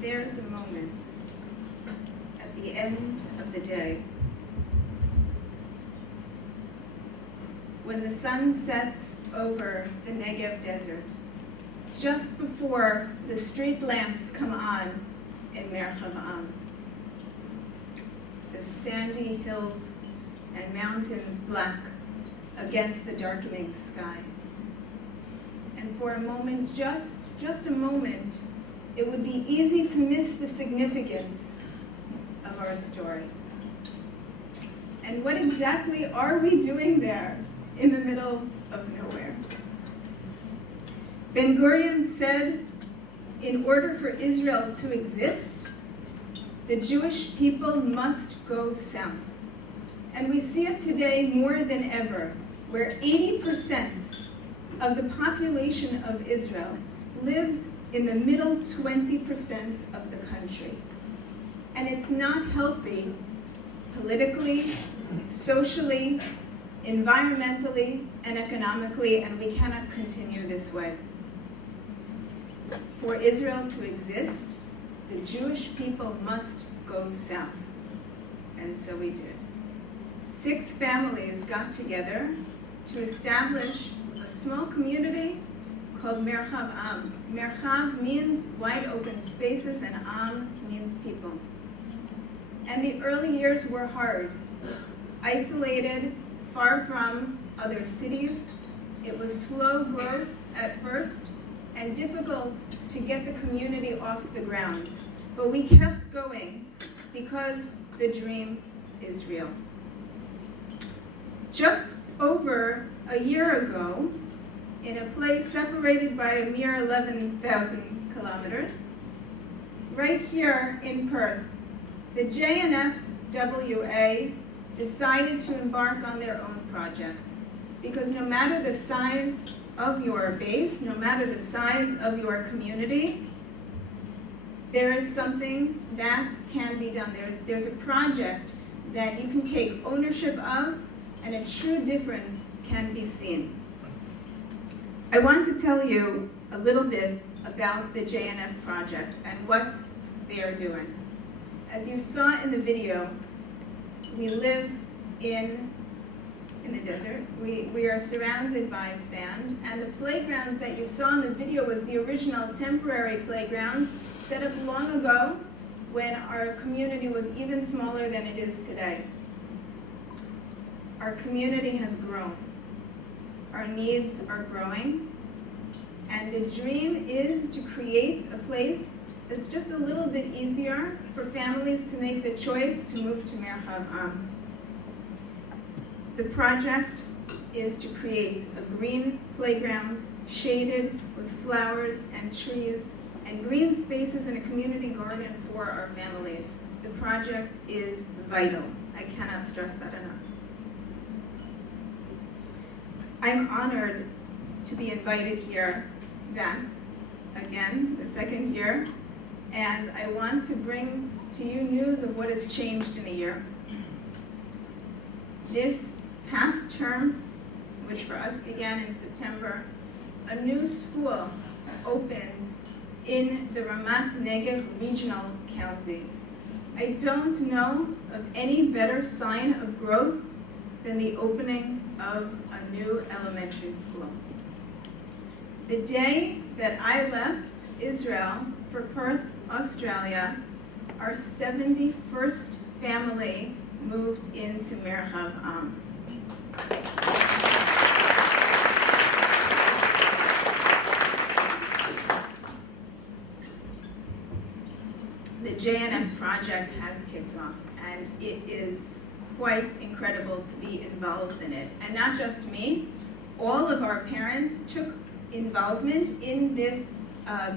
There's a moment at the end of the day when the sun sets over the Negev desert, just before the street lamps come on in Merchav. The sandy hills and mountains black against the darkening sky. And for a moment, just a moment, it would be easy to miss the significance of our story. And what exactly are we doing there in the middle of nowhere? Ben-Gurion said, in order for Israel to exist, the Jewish people must go south. And we see it today more than ever, where 80% of the population of Israel lives in the middle 20% of the country. And it's not healthy politically, socially, environmentally, and economically, and we cannot continue this way. For Israel to exist, the Jewish people must go south. And so we did. 6 families got together to establish a small community called Merchav Am. Merchav means wide open spaces, and Am means people. And the early years were hard. Isolated, far from other cities. It was slow growth at first and difficult to get the community off the ground. But we kept going because the dream is real. Just over a year ago, in a place separated by a mere 11,000 kilometers, right here in Perth, the JNFWA decided to embark on their own project. Because no matter the size of your base, no matter the size of your community, there is something that can be done. There's a project that you can take ownership of, and a true difference can be seen. I want to tell you a little bit about the JNF project and what they are doing. As you saw in the video, we live in the desert. We are surrounded by sand, and the playgrounds that you saw in the video was the original temporary playground set up long ago when our community was even smaller than it is today. Our community has grown. Our needs are growing, and the dream is to create a place that's just a little bit easier for families to make the choice to move to Merchav Am. The project is to create a green playground shaded with flowers and trees and green spaces in a community garden for our families. The project is vital. I cannot stress that enough. I'm honored to be invited here back again, the second year, and I want to bring to you news of what has changed in a year. This past term, which for us began in September, a new school opened in the Ramat Negev Regional County. I don't know of any better sign of growth than the opening of a new elementary school. The day that I left Israel for Perth, Australia, our 71st family moved into Merchav Am. The JNF project has kicked off, and it is quite incredible to be involved in it. And not just me, all of our parents took involvement in this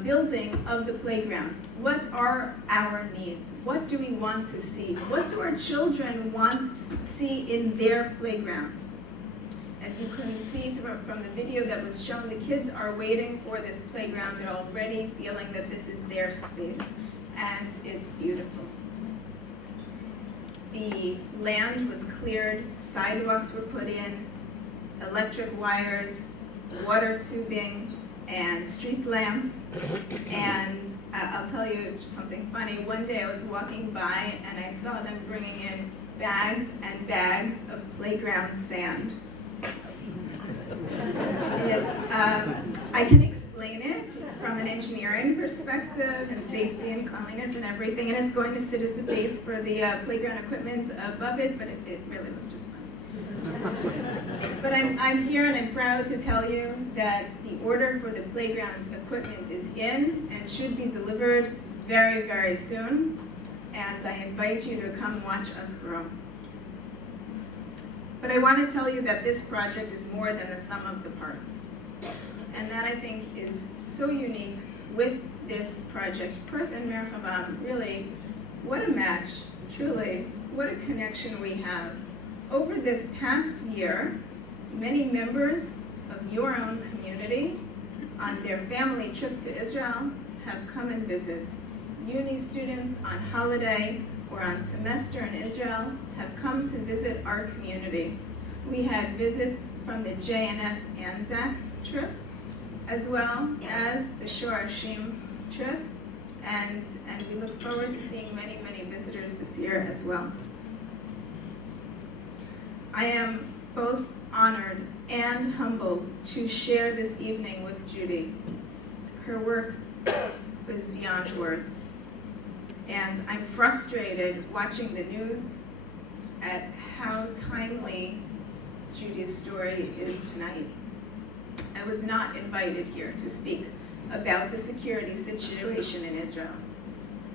building of the playground. What are our needs? What do we want to see? What do our children want to see in their playgrounds? As you can see from the video that was shown, the kids are waiting for this playground. They're already feeling that this is their space, and it's beautiful. The land was cleared, sidewalks were put in, electric wires, water tubing, and street lamps. And I'll tell you just something funny. One day I was walking by and I saw them bringing in bags and bags of playground sand. I can explain it from an engineering perspective and safety and cleanliness and everything, and it's going to sit as the base for the playground equipment above it, but it really was just fun. But I'm here and I'm proud to tell you that the order for the playground equipment is in and should be delivered very, very soon, and I invite you to come watch us grow. But I want to tell you that this project is more than the sum of the parts. And that, I think, is so unique with this project. Perth and Merchavam, really, what a match, truly, what a connection we have. Over this past year, many members of your own community on their family trip to Israel have come and visited. Uni students on holiday or on semester in Israel have come to visit our community. We had visits from the JNF Anzac trip, as well as the Shorashim trip, and we look forward to seeing many, many visitors this year as well. I am both honored and humbled to share this evening with Judy. Her work was beyond words. And I'm frustrated watching the news at how timely Judy's story is tonight. I was not invited here to speak about the security situation in Israel.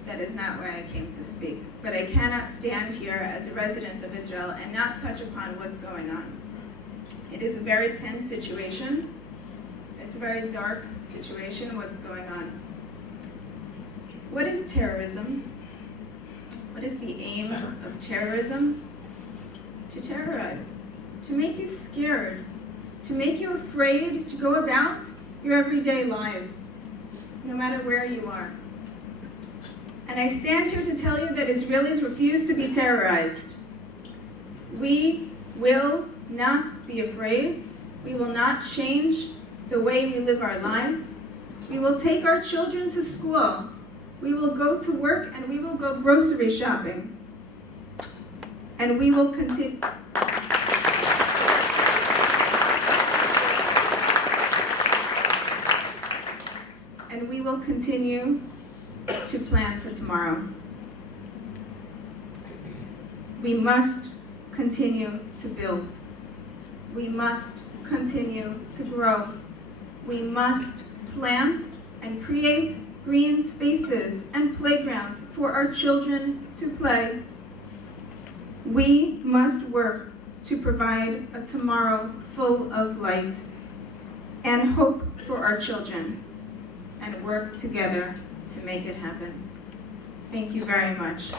That is not why I came to speak. But I cannot stand here as a resident of Israel and not touch upon what's going on. It is a very tense situation. It's a very dark situation, what's going on. What is terrorism? What is the aim of terrorism? To terrorize, to make you scared, to make you afraid to go about your everyday lives, no matter where you are. And I stand here to tell you that Israelis refuse to be terrorized. We will not be afraid. We will not change the way we live our lives. We will take our children to school. We will go to work and we will go grocery shopping. And we will continue. And we will continue to plan for tomorrow. We must continue to build. We must continue to grow. We must plant and create green spaces and playgrounds for our children to play. We must work to provide a tomorrow full of light and hope for our children, and work together to make it happen. Thank you very much.